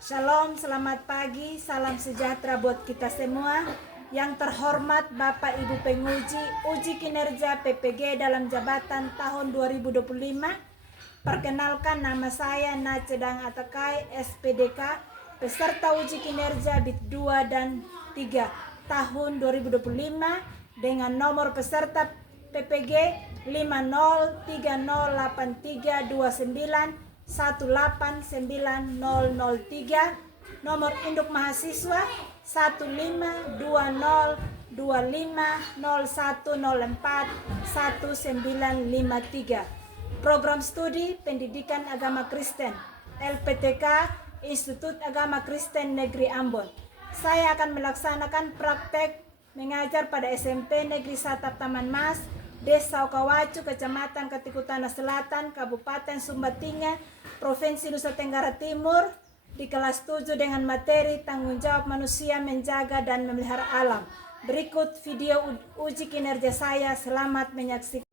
Shalom, selamat pagi, salam sejahtera buat kita semua. Yang terhormat Bapak Ibu penguji uji kinerja PPG dalam jabatan tahun 2025. Perkenalkan, nama saya Nacedang Atakai, SPDK, peserta uji kinerja BIT 2 dan 3 tahun 2025 dengan nomor peserta PPG 50308329 1890003, nomor induk mahasiswa 15205001041953. Program studi Pendidikan Agama Kristen LPTK Institut Agama Kristen Negeri Ambon. Saya akan melaksanakan praktek mengajar pada SMP Negeri Satap Taman Mas, Desa Okawacu, Kecamatan Katikutana Selatan, Kabupaten Sumba Timur, Provinsi Nusa Tenggara Timur, di kelas 7 dengan materi tanggung jawab manusia menjaga dan memelihara alam. Berikut video uji kinerja saya, selamat menyaksikan.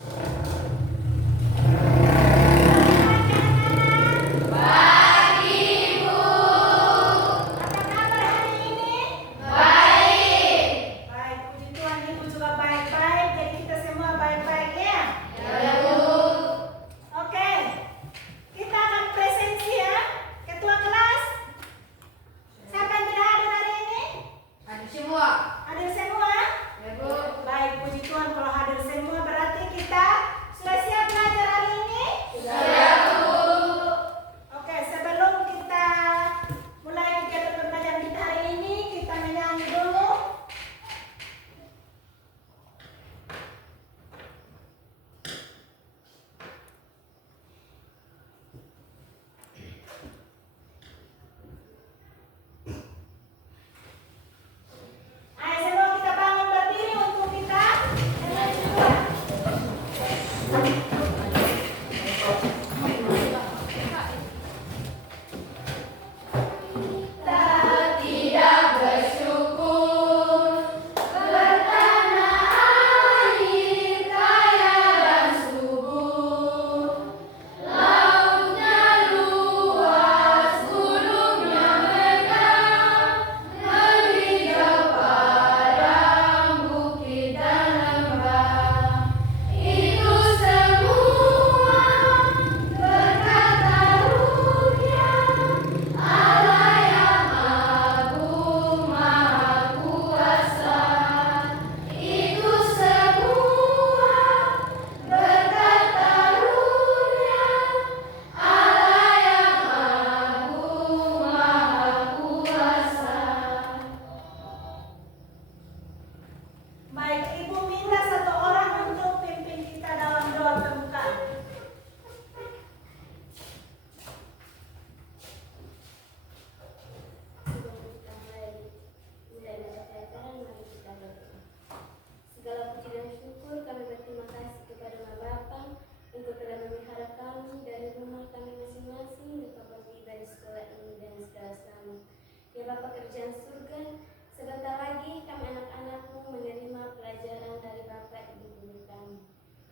Bapa kerjaan surga, sebentar lagi kami anak-anakmu menerima pelajaran dari Bapak Ibu guru kami.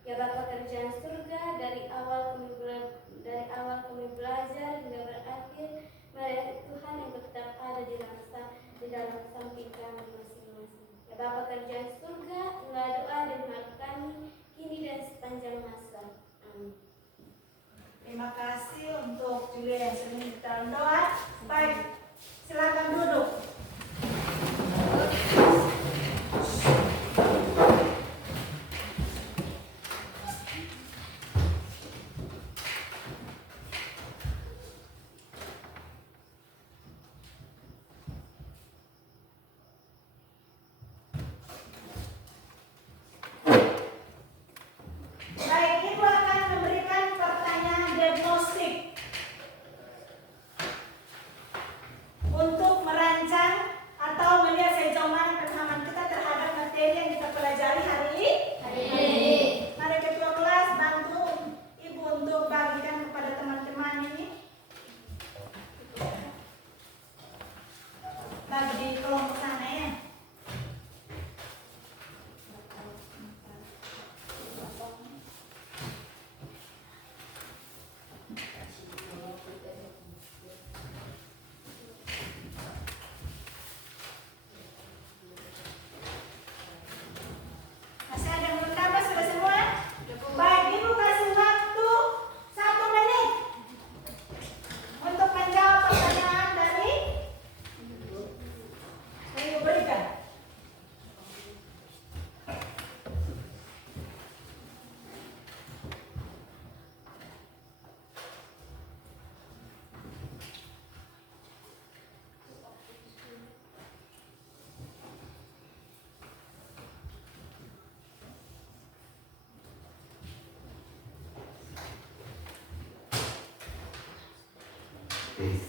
Ya Bapa kerjaan surga, dari awal kami belajar hingga berakhir, melayani Tuhan yang tetap ada di dalam samping kami masing-masing. Ya Bapa kerjaan surga, inilah doa dan harap kami kini dan sepanjang masa. Amin. Terima kasih untuk Julia yang sering kita doa. Baik, silakan duduk. Baik, Ibu akan memberikan pertanyaan diagnosis Sudah?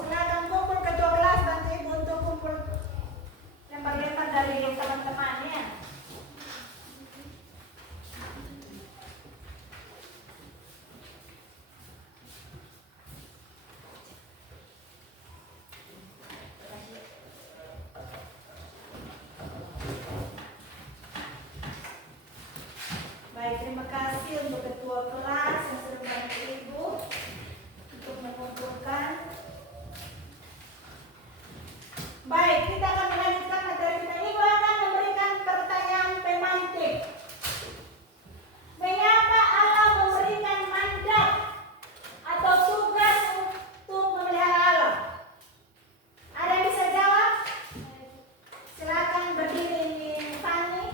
Silakan kumpul kedua kelas, bantu ibu untuk kumpul lempar-lempar dari teman-temannya. Baik, terima kasih untuk ketua kelas yang sudah membantu ibu untuk mengumpulkan. Baik, kita akan melanjutkan materi kita. Ibu akan memberikan pertanyaan pemantik. Mengapa Allah memberikan mandat atau tugas untuk memelihara alam? Ada yang bisa jawab? Silakan berdiri di Fani.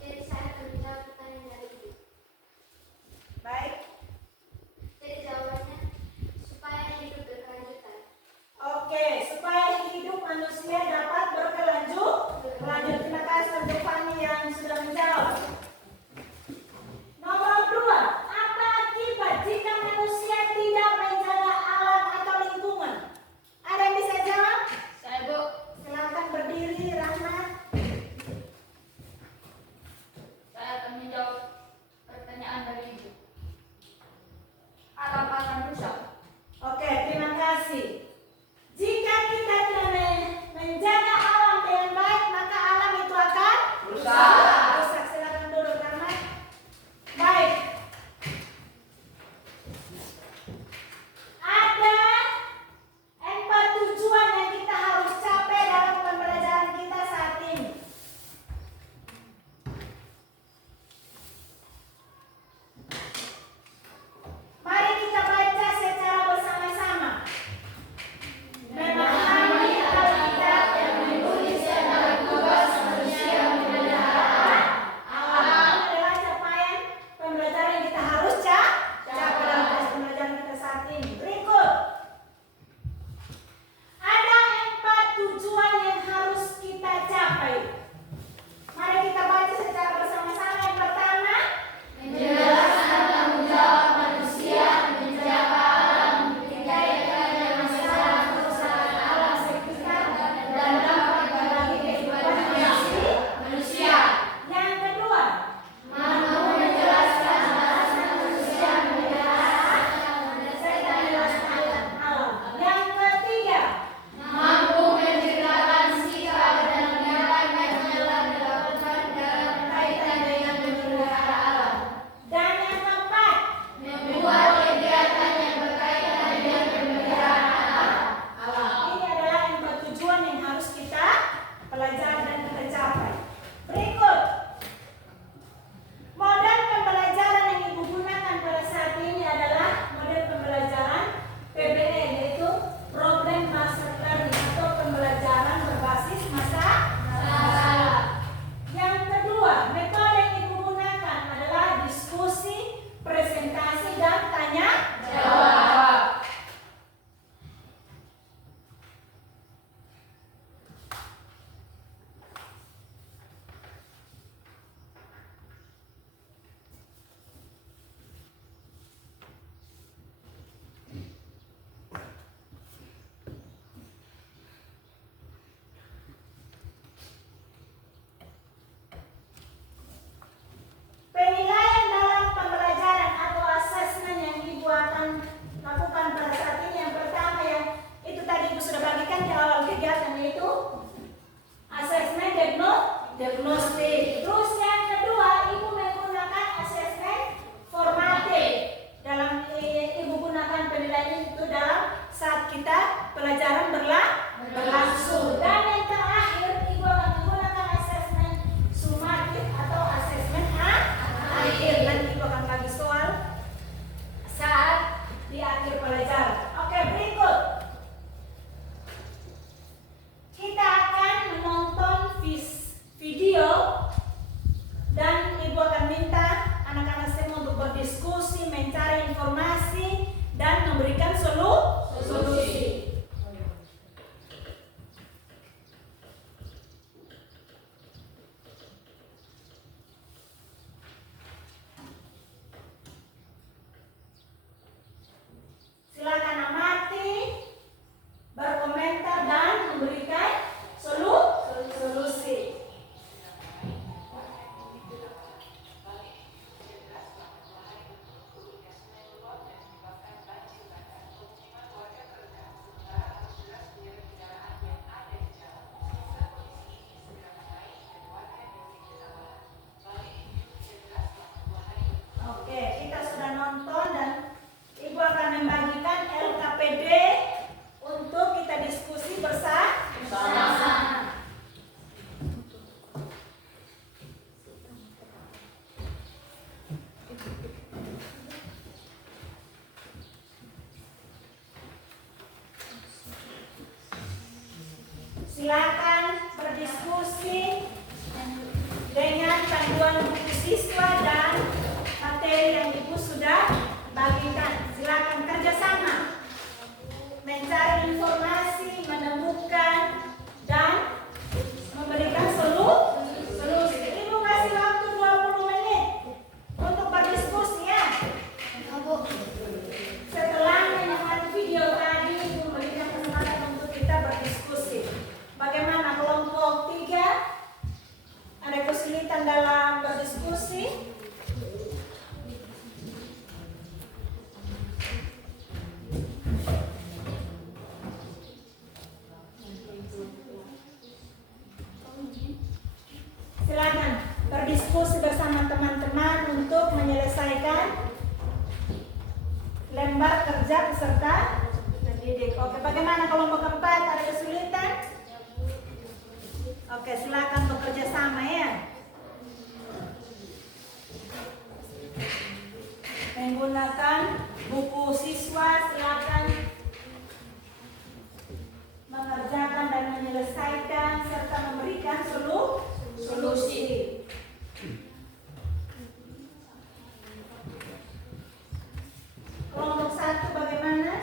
Jadi saya akan menjawab pertanyaan dari Ibu. Baik. Jadi jawabannya supaya hidup berkelanjutan. Oke, supaya hidup manusia dapat berkelanjut. Terima kasih untuk Fani yang sudah menjawab. Nomor 2, apa akibat jika manusia tidak menjaga alam atau lingkungan? Ada yang bisa jawab? Saya, Bu. Silakan berdiri, Rahmat. Saya akan menjawab pertanyaan dari Ibu. Alam akan rusak. Oke, terima kasih. Jika kita tidak menjaga alam dengan baik, maka alam itu akan rusak. Silakan duduk, Rahmat. Baik. Ada 4 tujuan yang kita harus capai dalam pembelajaran kita saat ini. Mari kita baca secara Silakan berdiskusi dengan panduan buku siswa dan materi yang Ibu sudah bagikan. Silakan kerjasama mencari informasi, menemukan dan memberikan solusi. Ibu kasih waktu 20 menit untuk berdiskusi ya. Setelah menonton video tadi, Ibu memberikan kesempatan untuk kita berdiskusi. Bagaimana kelompok 3? Ada kesulitan dalam berdiskusi? Silakan berdiskusi bersama teman-teman untuk menyelesaikan lembar kerja peserta didik. Oke, bagaimana kelompok 4? Ada kesulitan? Oke, silakan bekerja sama ya. Menggunakan buku siswa, silakan mengerjakan dan menyelesaikan serta memberikan solusi. Kelompok 1 bagaimana?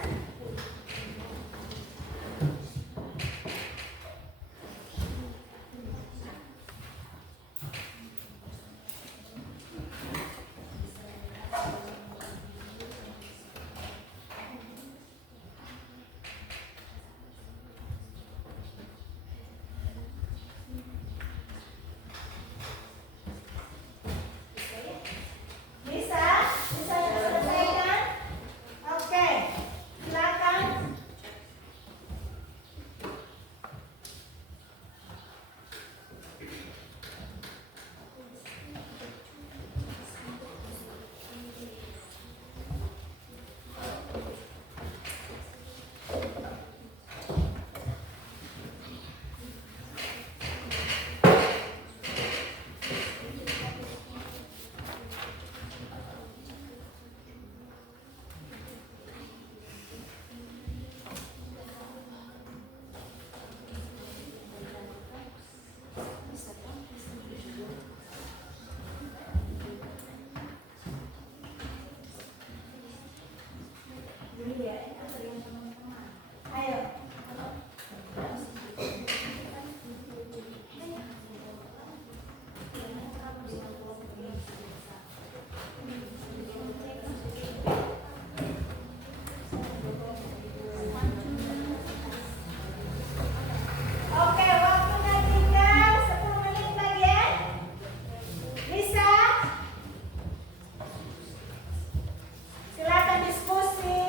Bisa diselesaikan? Oke, silakan. Ayo. Oke, waktunya tinggal 10 menit lagi ya. Bisa? Silakan diskusi.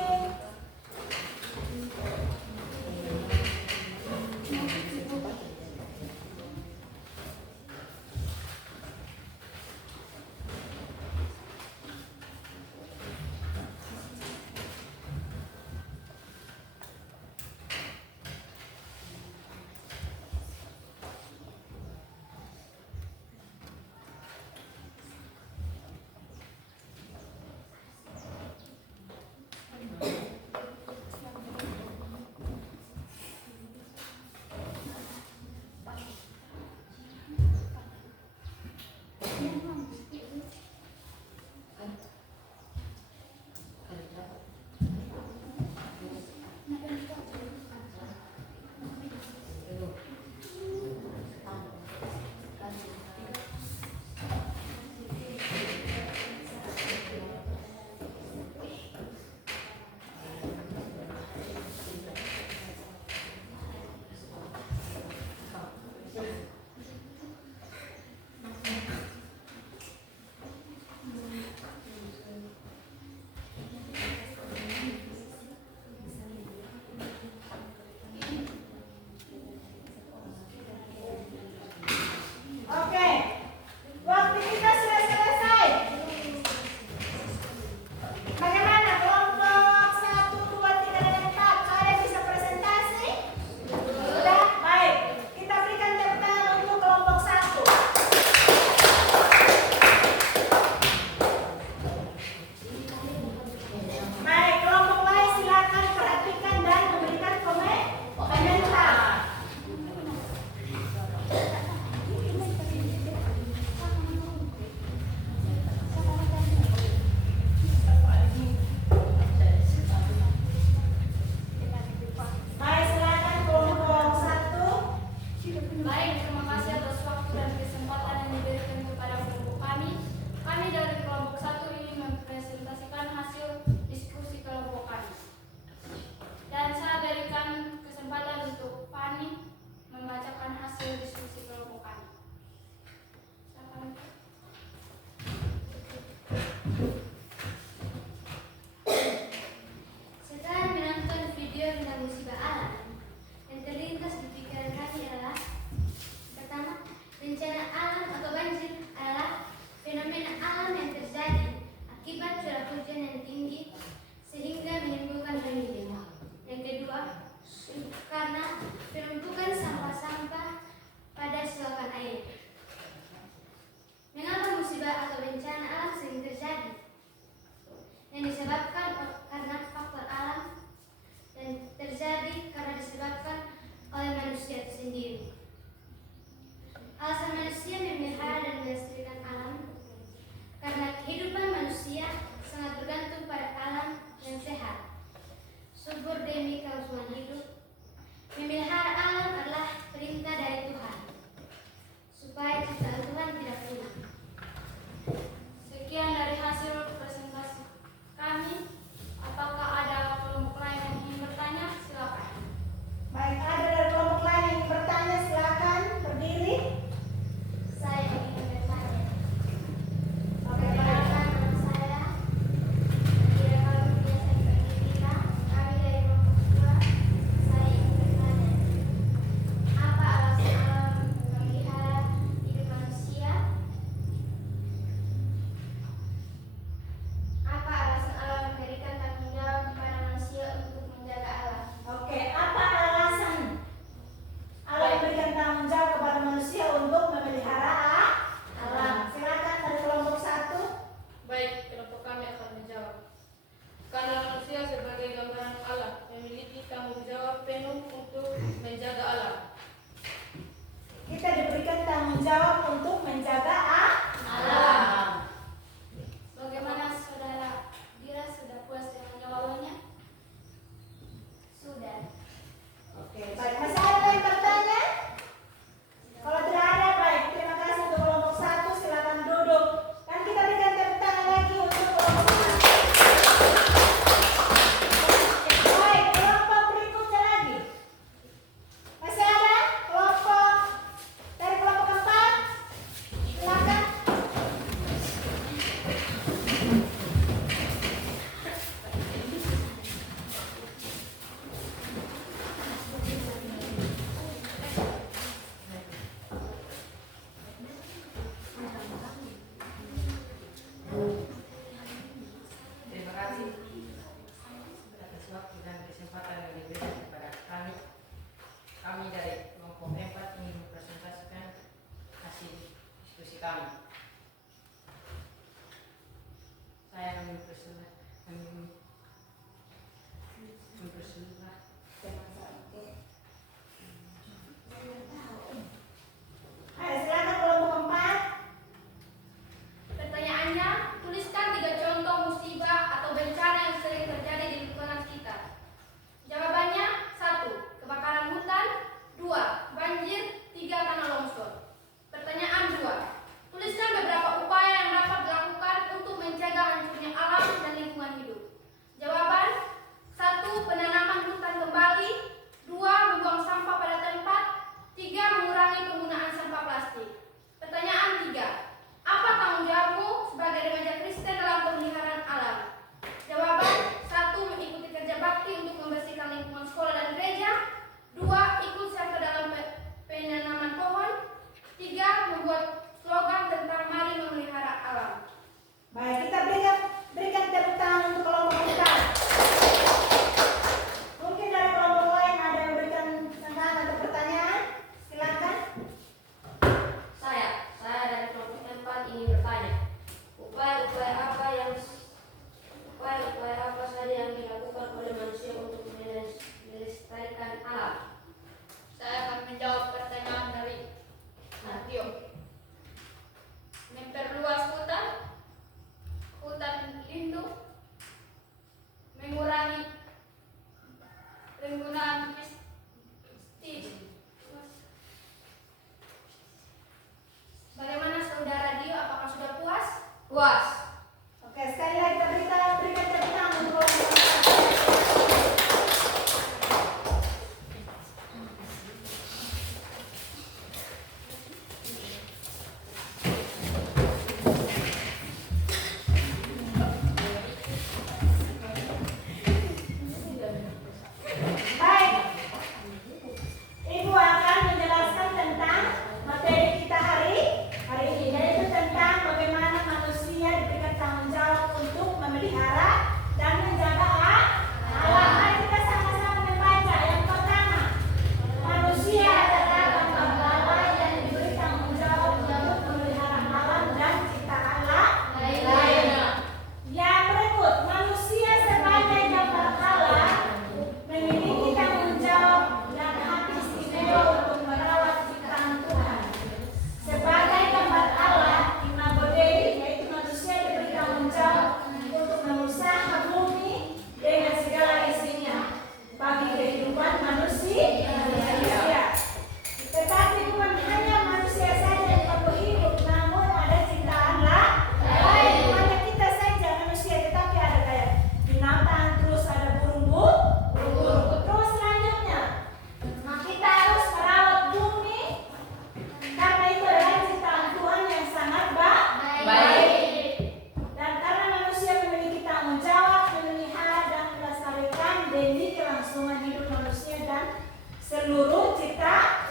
demi kelangsungan hidup manusia dan seluruh ciptaan.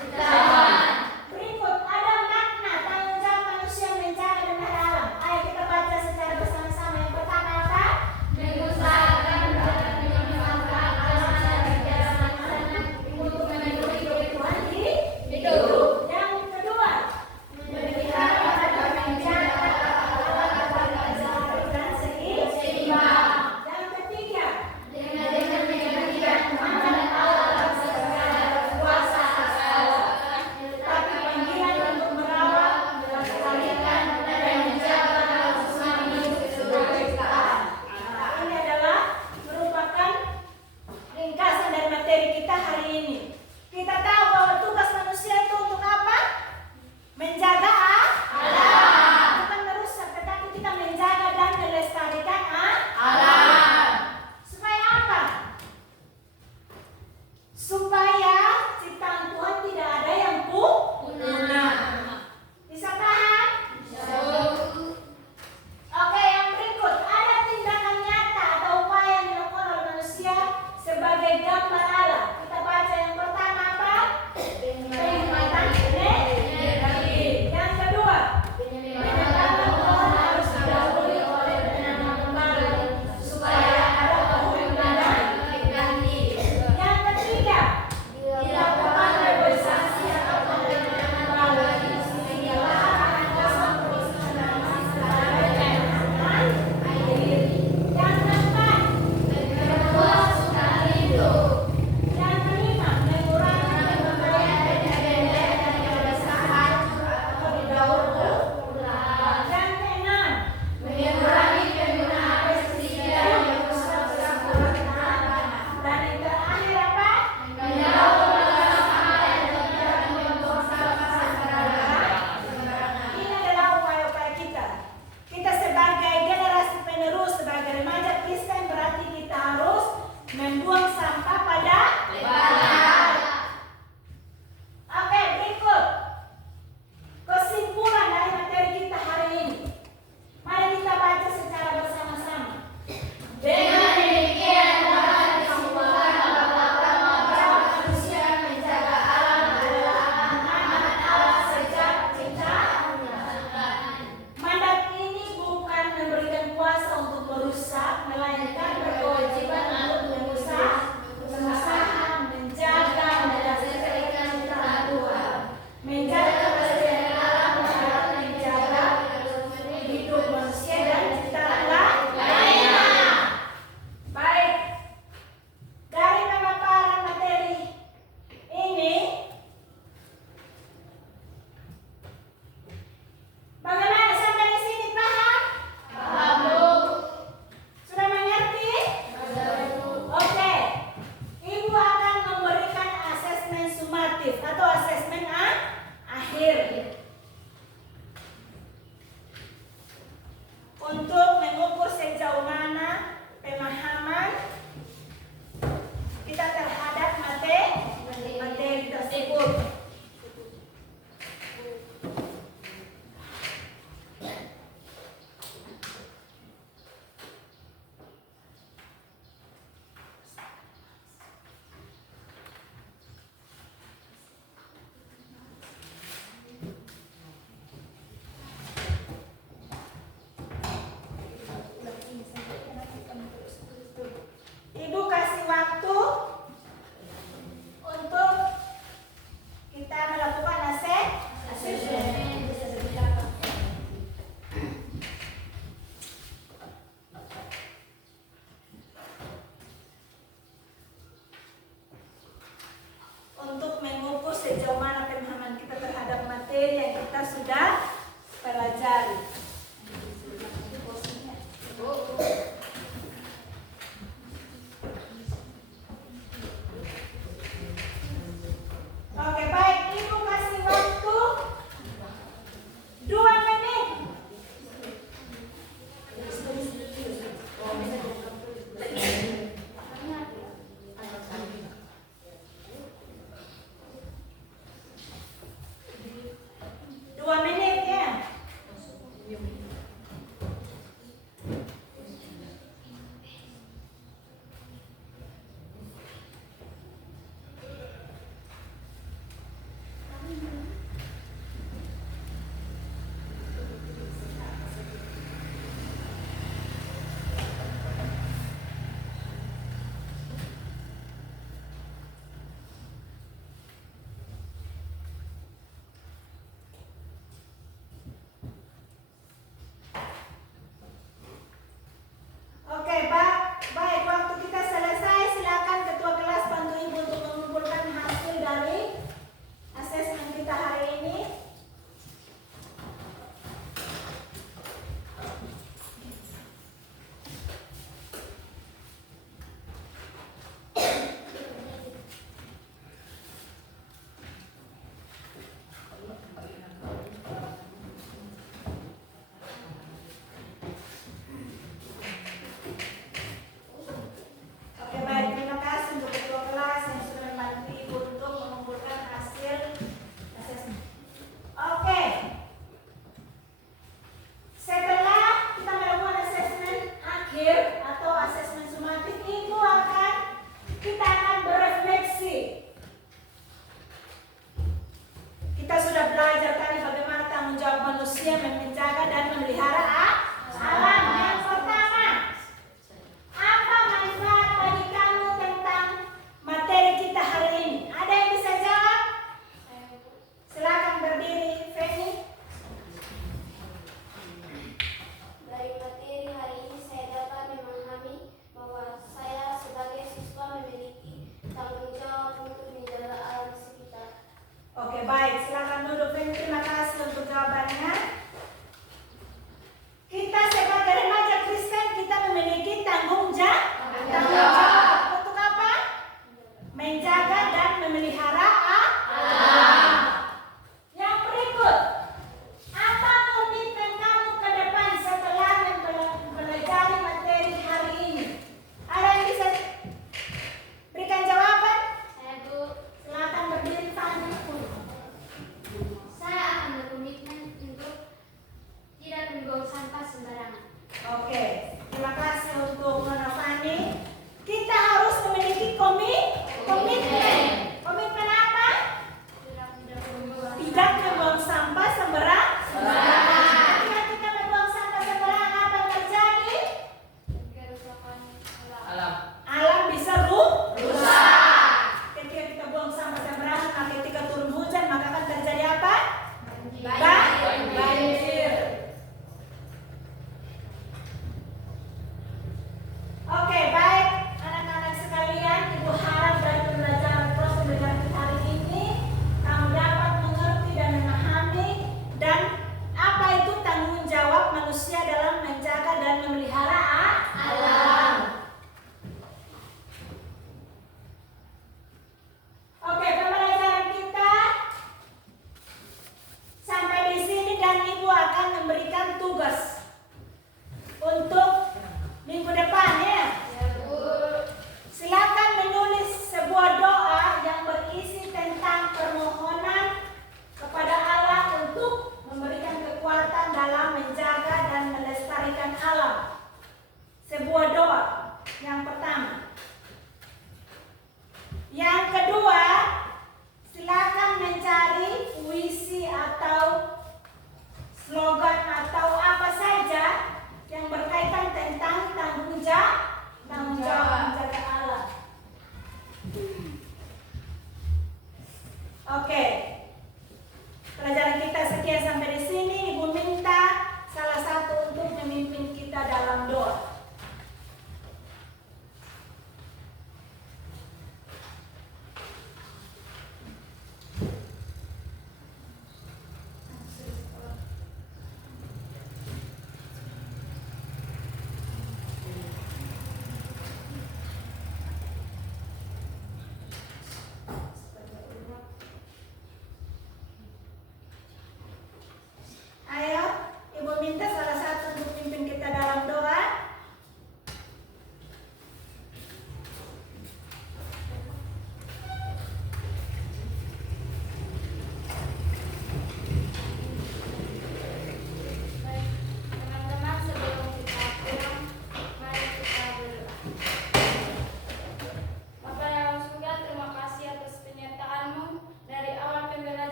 Berikut ada makna tanggung jawab manusia menjaga dan melihara alam. Ayo kita baca secara bersama-sama. Yang pertama apa? Mengusahakan memanfaatkan alam secara Untuk memenuhi kebutuhan hidup. Yang kedua, Memelihara dan menjaga alam dan seimbang. Yang ketiga, Dengan menjadikan manfaat alam secara kuasa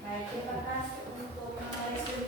Baik, terima kasih untuk Mama Leslie